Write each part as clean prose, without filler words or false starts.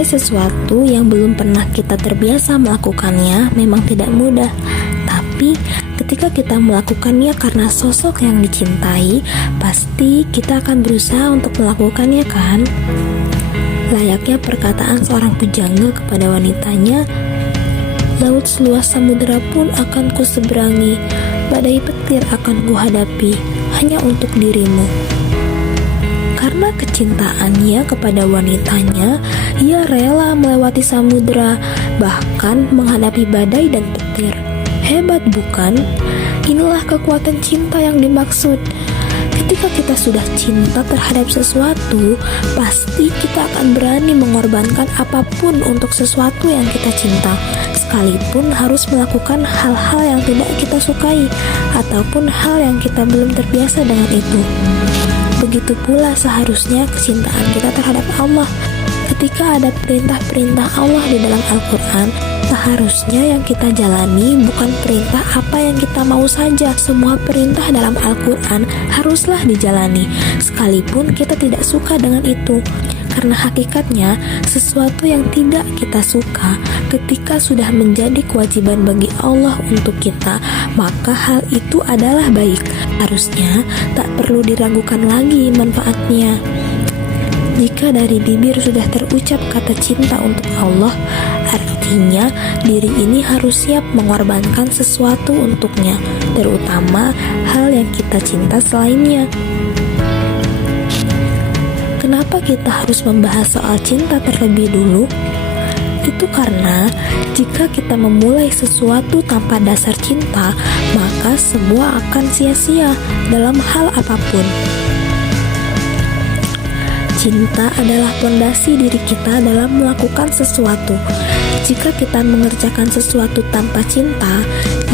Memulai sesuatu yang belum pernah kita terbiasa melakukannya memang tidak mudah. Tapi ketika kita melakukannya karena sosok yang dicintai, pasti kita akan berusaha untuk melakukannya, kan? Layaknya perkataan seorang pujangga kepada wanitanya, "Laut seluas samudera pun akan kuseberangi, badai petir akan kuhadapi, hanya untuk dirimu." Karena kecintaannya kepada wanitanya, ia rela melewati samudera, bahkan menghadapi badai dan petir. Hebat bukan? Inilah kekuatan cinta yang dimaksud. Ketika kita sudah cinta terhadap sesuatu, pasti kita akan berani mengorbankan apapun untuk sesuatu yang kita cinta, sekalipun harus melakukan hal-hal yang tidak kita sukai, ataupun hal yang kita belum terbiasa dengan itu. Begitu pula seharusnya kecintaan kita terhadap Allah. Ketika ada perintah-perintah Allah di dalam Al-Quran, seharusnya yang kita jalani bukan perintah apa yang kita mau saja. Semua perintah dalam Al-Quran haruslah dijalani, sekalipun kita tidak suka dengan itu. Karena hakikatnya, sesuatu yang tidak kita suka ketika sudah menjadi kewajiban bagi Allah untuk kita, maka hal itu adalah baik. Harusnya tak perlu diragukan lagi manfaatnya. Jika dari bibir sudah terucap kata cinta untuk Allah, artinya diri ini harus siap mengorbankan sesuatu untuknya, terutama hal yang kita cinta selainnya. Kenapa kita harus membahas soal cinta terlebih dulu? Itu karena jika kita memulai sesuatu tanpa dasar cinta, maka semua akan sia-sia dalam hal apapun. Cinta adalah fondasi diri kita dalam melakukan sesuatu. Jika kita mengerjakan sesuatu tanpa cinta,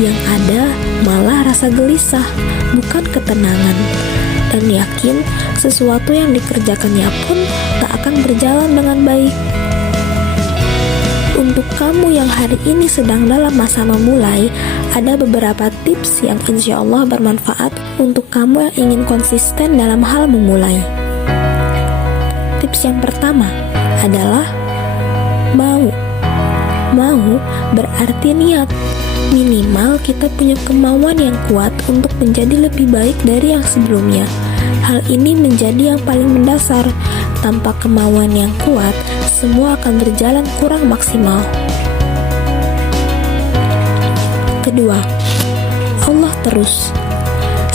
yang ada malah rasa gelisah, bukan ketenangan. Dan yakin sesuatu yang dikerjakannya pun tak akan berjalan dengan baik. Untuk kamu yang hari ini sedang dalam masa memulai, ada beberapa tips yang insya Allah bermanfaat untuk kamu yang ingin konsisten dalam hal memulai. Tips yang pertama adalah mau. Mau berarti niat. Minimal kita punya kemauan yang kuat untuk menjadi lebih baik dari yang sebelumnya. Hal ini menjadi yang paling mendasar. Tanpa kemauan yang kuat, semua akan berjalan kurang maksimal. Kedua, Allah terus.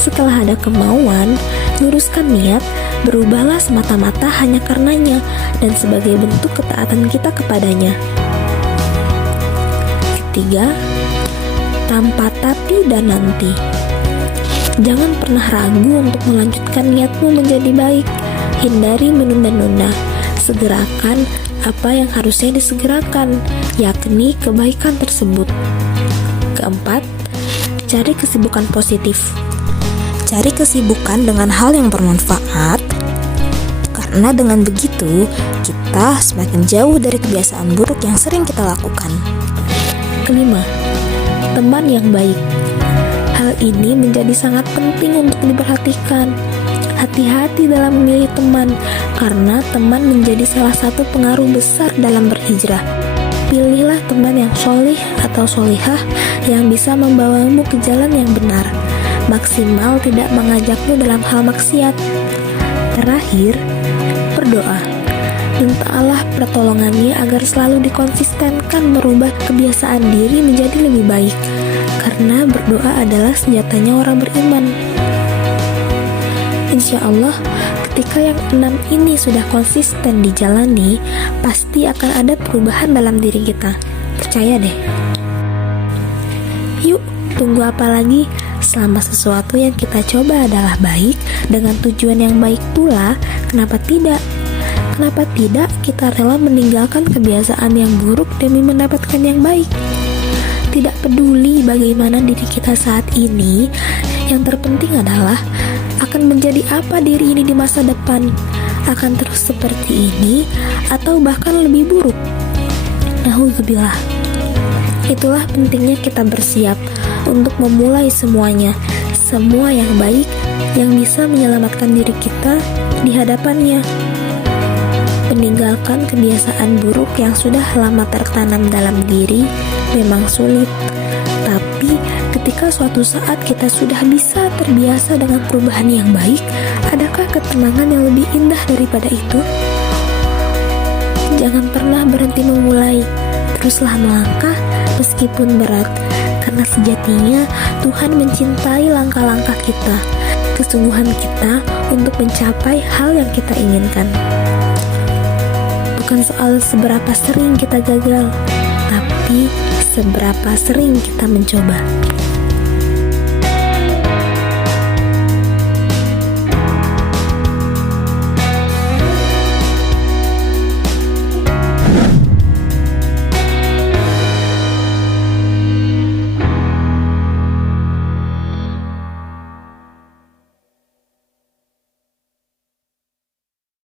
Setelah ada kemauan, luruskan niat, berubahlah semata-mata hanya karenanya dan sebagai bentuk ketaatan kita kepadanya. Ketiga, tanpa tapi dan nanti. Jangan pernah ragu untuk melanjutkan niatmu menjadi baik. Hindari menunda-nunda. Segerakan apa yang harusnya disegerakan, yakni kebaikan tersebut. Keempat, cari kesibukan positif. Cari kesibukan dengan hal yang bermanfaat, karena dengan begitu kita semakin jauh dari kebiasaan buruk yang sering kita lakukan. Kelima, teman yang baik. Hal ini menjadi sangat penting untuk diperhatikan. Hati-hati dalam memilih teman, karena teman menjadi salah satu pengaruh besar dalam berhijrah. Pilihlah teman yang solih atau solihah yang bisa membawamu ke jalan yang benar. Maksimal tidak mengajakmu dalam hal maksiat. Terakhir, berdoa. Minta Allah pertolongannya agar selalu dikonsistenkan merubah kebiasaan diri menjadi lebih baik. Karena berdoa adalah senjatanya orang beriman. Insya Allah, ketika yang 6 ini sudah konsisten dijalani, pasti akan ada perubahan dalam diri kita. Percaya deh. Yuk, tunggu apa lagi? Selama sesuatu yang kita coba adalah baik, dengan tujuan yang baik pula, kenapa tidak? Kenapa tidak kita rela meninggalkan kebiasaan yang buruk demi mendapatkan yang baik? Tidak peduli bagaimana diri kita saat ini, yang terpenting adalah akan menjadi apa diri ini di masa depan. Akan terus seperti ini atau bahkan lebih buruk. Na'udzubillah. Itulah pentingnya kita bersiap untuk memulai semuanya, semua yang baik yang bisa menyelamatkan diri kita di hadapannya. Meninggalkan kebiasaan buruk yang sudah lama tertanam dalam diri memang sulit. Tapi ketika suatu saat kita sudah bisa terbiasa dengan perubahan yang baik, adakah ketenangan yang lebih indah daripada itu? Jangan pernah berhenti memulai. Teruslah melangkah meskipun berat, karena sejatinya Tuhan mencintai langkah-langkah kita, kesungguhan kita untuk mencapai hal yang kita inginkan. Bukan soal seberapa sering kita gagal, tapi seberapa sering kita mencoba.